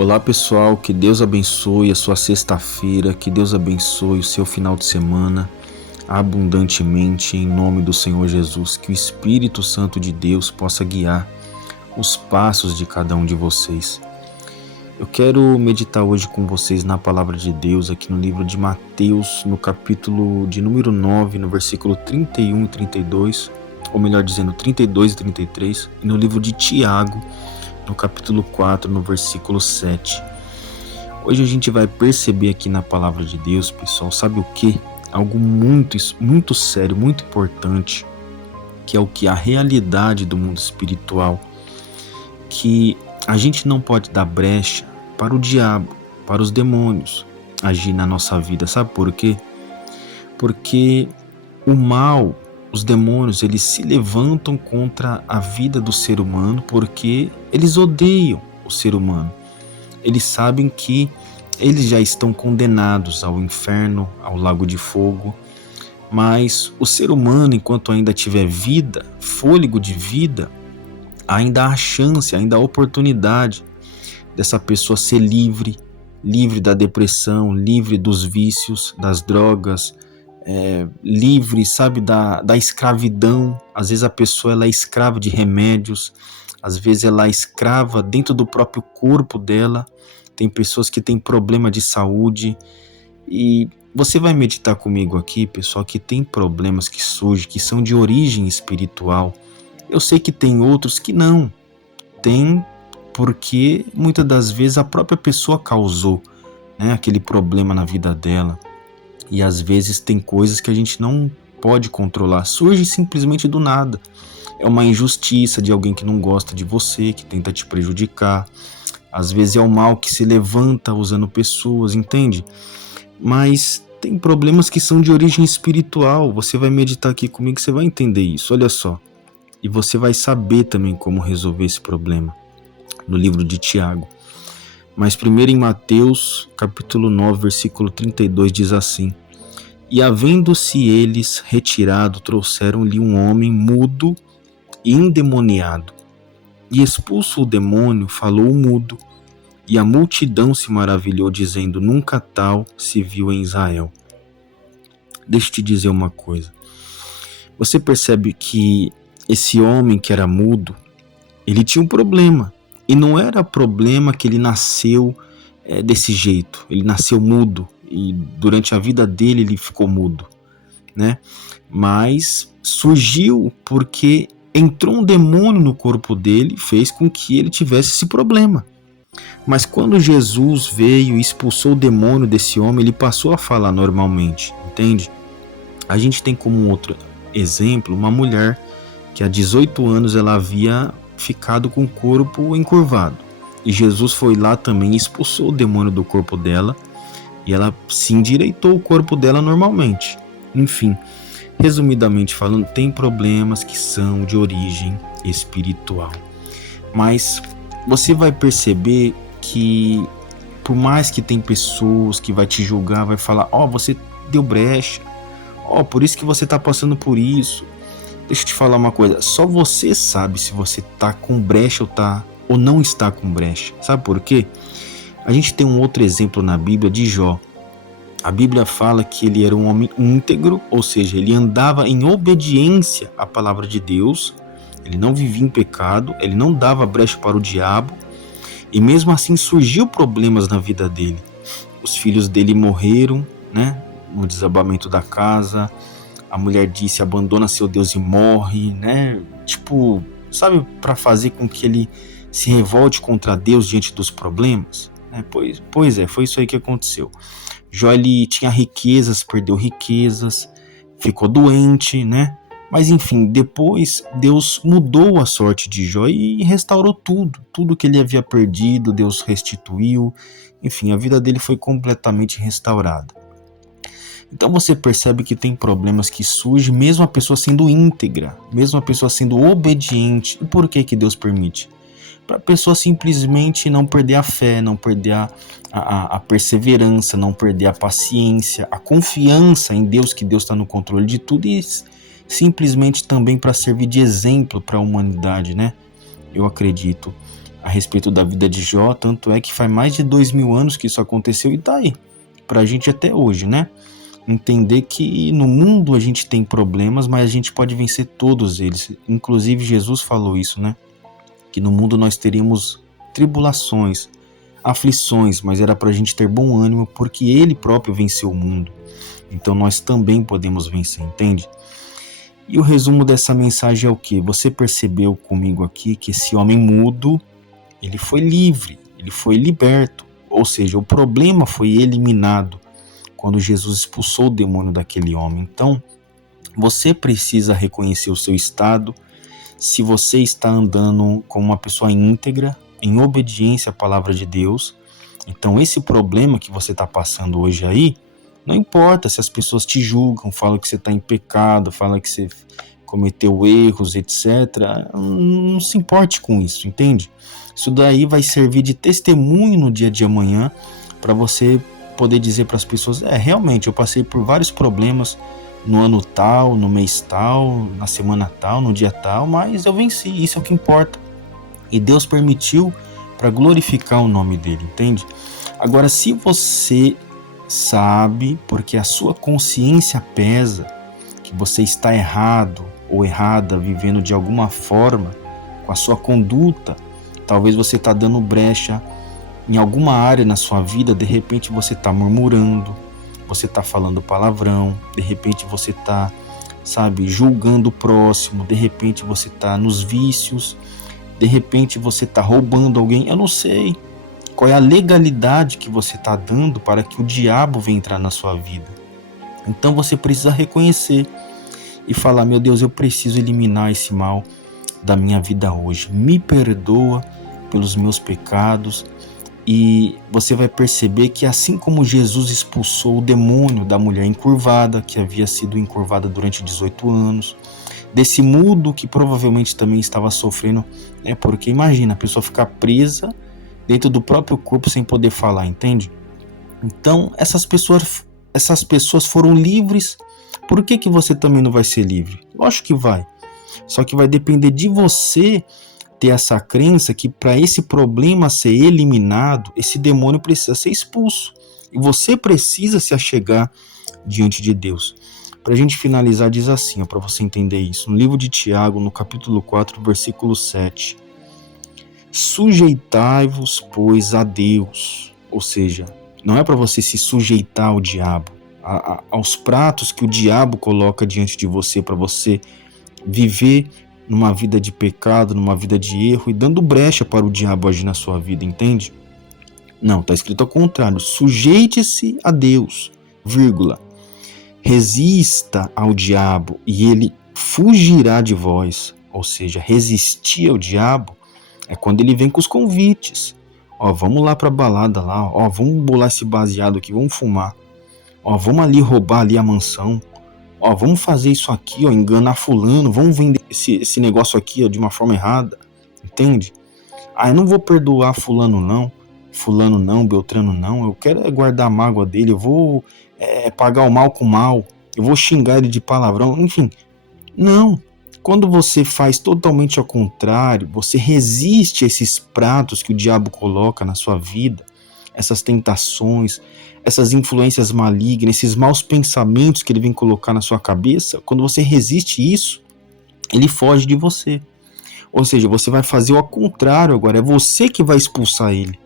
Olá pessoal, que Deus abençoe a sua sexta-feira, que Deus abençoe o seu final de semana abundantemente em nome do Senhor Jesus, que o Espírito Santo de Deus possa guiar os passos de cada um de vocês. Eu quero meditar hoje com vocês na palavra de Deus aqui no livro de Mateus, no capítulo de número 9, no versículo 31 e 32, ou melhor dizendo 32 e 33, e no livro de Tiago, no capítulo 4, no versículo 7. Hoje a gente vai perceber aqui na palavra de Deus, pessoal, sabe o que? Algo muito sério, muito importante, que é o que? A realidade do mundo espiritual, que a gente não pode dar brecha para o diabo, para os demônios agir na nossa vida. Sabe por quê? Porque o mal, os demônios, eles se levantam contra a vida do ser humano porque eles odeiam o ser humano. Eles sabem que eles já estão condenados ao inferno, ao lago de fogo, mas o ser humano, enquanto ainda tiver vida, fôlego de vida, ainda há chance, ainda há oportunidade dessa pessoa ser livre da depressão, livre dos vícios, das drogas, livre, sabe, da escravidão. Às vezes a pessoa ela é escrava de remédios, às vezes ela é escrava dentro do próprio corpo dela. Tem pessoas que têm problema de saúde e você vai meditar comigo aqui, pessoal, que tem problemas que surgem, que são de origem espiritual. Eu sei que tem outros que não. Tem porque muitas das vezes a própria pessoa causou, né, aquele problema na vida dela. E às vezes tem coisas que a gente não pode controlar, surge simplesmente do nada. É uma injustiça de alguém que não gosta de você, que tenta te prejudicar. Às vezes é o mal que se levanta usando pessoas, entende? Mas tem problemas que são de origem espiritual. Você vai meditar aqui comigo que você vai entender isso, olha só. E você vai saber também como resolver esse problema no livro de Tiago. Mas primeiro em Mateus, capítulo 9, versículo 32, diz assim: E havendo-se eles retirado, trouxeram-lhe um homem mudo e endemoniado. E expulso o demônio, falou o mudo, e a multidão se maravilhou, dizendo: Nunca tal se viu em Israel. Deixa eu te dizer uma coisa. Você percebe que esse homem que era mudo, ele tinha um problema. E não era problema que ele nasceu desse jeito. Ele nasceu mudo e durante a vida dele ele ficou mudo, né? Mas surgiu porque entrou um demônio no corpo dele e fez com que ele tivesse esse problema. Mas quando Jesus veio e expulsou o demônio desse homem, ele passou a falar normalmente, entende? A gente tem como um outro exemplo uma mulher que há 18 anos ela havia ficado com o corpo encurvado. E Jesus foi lá também e expulsou o demônio do corpo dela e ela se endireitou o corpo dela normalmente. Enfim, resumidamente falando, tem problemas que são de origem espiritual. Mas você vai perceber que por mais que tem pessoas que vai te julgar, vai falar: você deu brecha, por isso que você está passando por isso. Deixa eu te falar uma coisa, só você sabe se você tá com brecha ou não está com brecha. Sabe por quê? A gente tem um outro exemplo na Bíblia de Jó. A Bíblia fala que ele era um homem íntegro, ou seja, ele andava em obediência à palavra de Deus, ele não vivia em pecado, ele não dava brecha para o diabo, e mesmo assim surgiu problemas na vida dele. Os filhos dele morreram, né, no desabamento da casa. A mulher disse: abandona seu Deus e morre, né? Tipo, sabe, para fazer com que ele se revolte contra Deus diante dos problemas? Pois é, foi isso aí que aconteceu. Jó, ele tinha riquezas, perdeu riquezas, ficou doente, né? Mas enfim, depois Deus mudou a sorte de Jó e restaurou tudo que ele havia perdido, Deus restituiu. Enfim, a vida dele foi completamente restaurada. Então você percebe que tem problemas que surgem mesmo a pessoa sendo íntegra, mesmo a pessoa sendo obediente. E por que Deus permite? Para a pessoa simplesmente não perder a fé, não perder a perseverança, não perder a paciência, a confiança em Deus, que Deus está no controle de tudo, e simplesmente também para servir de exemplo para a humanidade, né? Eu acredito. respeito da vida de Jó, tanto é que faz mais de 2000 anos que isso aconteceu e tá aí, pra gente até hoje, né? Entender que no mundo a gente tem problemas, mas a gente pode vencer todos eles. Inclusive Jesus falou isso, né? Que no mundo nós teríamos tribulações, aflições, mas era pra gente ter bom ânimo porque ele próprio venceu o mundo. Então nós também podemos vencer, entende? E o resumo dessa mensagem é o quê? Você percebeu comigo aqui que esse homem mudo, ele foi livre, ele foi liberto, ou seja, o problema foi eliminado quando Jesus expulsou o demônio daquele homem. Então, você precisa reconhecer o seu estado, se você está andando como uma pessoa íntegra, em obediência à palavra de Deus. Então, esse problema que você está passando hoje aí, não importa se as pessoas te julgam, falam que você está em pecado, falam que você cometeu erros, etc. Não se importe com isso, entende? Isso daí vai servir de testemunho no dia de amanhã para você poder dizer para as pessoas, realmente eu passei por vários problemas no ano tal, no mês tal, na semana tal, no dia tal, mas eu venci, isso é o que importa. E Deus permitiu para glorificar o nome dele, entende? Agora, se você sabe, porque a sua consciência pesa, que você está errado ou errada, vivendo de alguma forma, com a sua conduta, talvez você está dando brecha em alguma área na sua vida, de repente você está murmurando, você está falando palavrão, de repente você está, julgando o próximo, de repente você está nos vícios, de repente você está roubando alguém, eu não sei qual é a legalidade que você está dando para que o diabo venha entrar na sua vida. Então você precisa reconhecer e falar, meu Deus, eu preciso eliminar esse mal da minha vida hoje, me perdoa pelos meus pecados. E você vai perceber que assim como Jesus expulsou o demônio da mulher encurvada, que havia sido encurvada durante 18 anos, desse mudo que provavelmente também estava sofrendo, porque imagina, a pessoa ficar presa dentro do próprio corpo sem poder falar, entende? Então essas pessoas foram livres. Por que você também não vai ser livre? Lógico que vai. Só que vai depender de você ter essa crença que para esse problema ser eliminado, esse demônio precisa ser expulso. E você precisa se achegar diante de Deus. Para a gente finalizar, diz assim, para você entender isso. No livro de Tiago, no capítulo 4, versículo 7. Sujeitai-vos, pois, a Deus. Ou seja, não é para você se sujeitar ao diabo, aos pratos que o diabo coloca diante de você, para você viver numa vida de pecado, numa vida de erro e dando brecha para o diabo agir na sua vida, entende? Não, está escrito ao contrário. Sujeite-se a Deus, resista ao diabo e ele fugirá de vós. Ou seja, resistir ao diabo é quando ele vem com os convites. Vamos lá pra balada lá, vamos bolar esse baseado aqui, vamos fumar. Vamos ali roubar ali a mansão. Vamos fazer isso aqui, enganar fulano, vamos vender esse negócio aqui de uma forma errada, entende? Eu não vou perdoar fulano não, Beltrano não, eu quero guardar a mágoa dele, eu vou pagar o mal com o mal, eu vou xingar ele de palavrão, enfim. Não, quando você faz totalmente ao contrário, você resiste a esses pratos que o diabo coloca na sua vida, essas tentações, essas influências malignas, esses maus pensamentos que ele vem colocar na sua cabeça, quando você resiste isso, ele foge de você. Ou seja, você vai fazer ao contrário agora, é você que vai expulsar ele.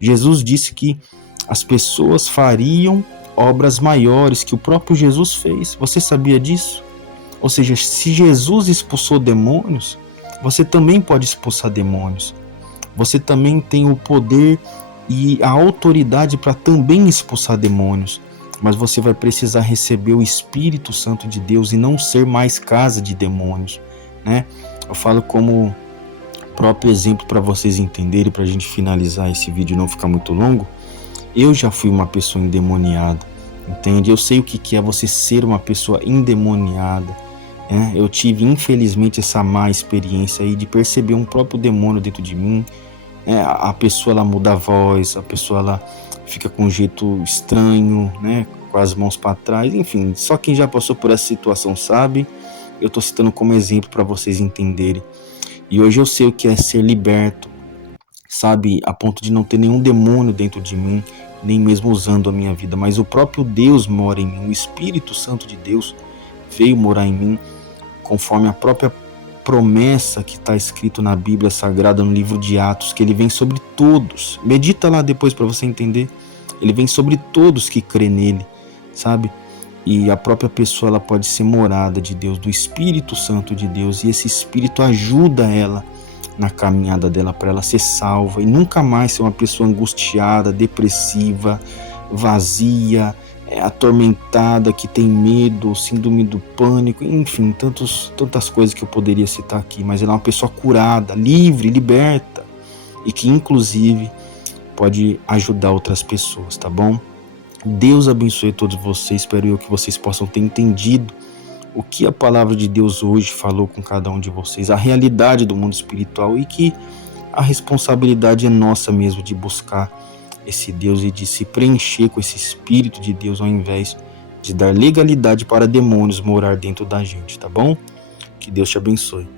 Jesus disse que as pessoas fariam obras maiores que o próprio Jesus fez. Você sabia disso? Ou seja, se Jesus expulsou demônios, você também pode expulsar demônios. Você também tem o poder e a autoridade para também expulsar demônios, mas você vai precisar receber o Espírito Santo de Deus e não ser mais casa de demônios, né? Eu falo como próprio exemplo para vocês entenderem, para a gente finalizar esse vídeo e não ficar muito longo. Eu já fui uma pessoa endemoniada, entende? Eu sei o que é você ser uma pessoa endemoniada, né? Eu tive infelizmente essa má experiência aí de perceber um próprio demônio dentro de mim. A pessoa ela muda a voz, a pessoa ela fica com um jeito estranho, né, com as mãos para trás, enfim, só quem já passou por essa situação sabe. Eu estou citando como exemplo para vocês entenderem. E hoje eu sei o que é ser liberto, sabe, a ponto de não ter nenhum demônio dentro de mim, nem mesmo usando a minha vida, mas o próprio Deus mora em mim, o Espírito Santo de Deus veio morar em mim, conforme a própria promessa que está escrito na Bíblia Sagrada, no livro de Atos, que ele vem sobre todos. Medita lá depois para você entender. Ele vem sobre todos que crê nele, sabe? E a própria pessoa, ela pode ser morada de Deus, do Espírito Santo de Deus, e esse Espírito ajuda ela na caminhada dela para ela ser salva e nunca mais ser uma pessoa angustiada, depressiva, vazia, atormentada, que tem medo, síndrome do pânico, enfim, tantas coisas que eu poderia citar aqui, mas ela é uma pessoa curada, livre, liberta e que inclusive pode ajudar outras pessoas, tá bom? Deus abençoe todos vocês, espero eu que vocês possam ter entendido o que a palavra de Deus hoje falou com cada um de vocês, a realidade do mundo espiritual, e que a responsabilidade é nossa mesmo de buscar esse Deus e de se preencher com esse Espírito de Deus, ao invés de dar legalidade para demônios morar dentro da gente, tá bom? Que Deus te abençoe.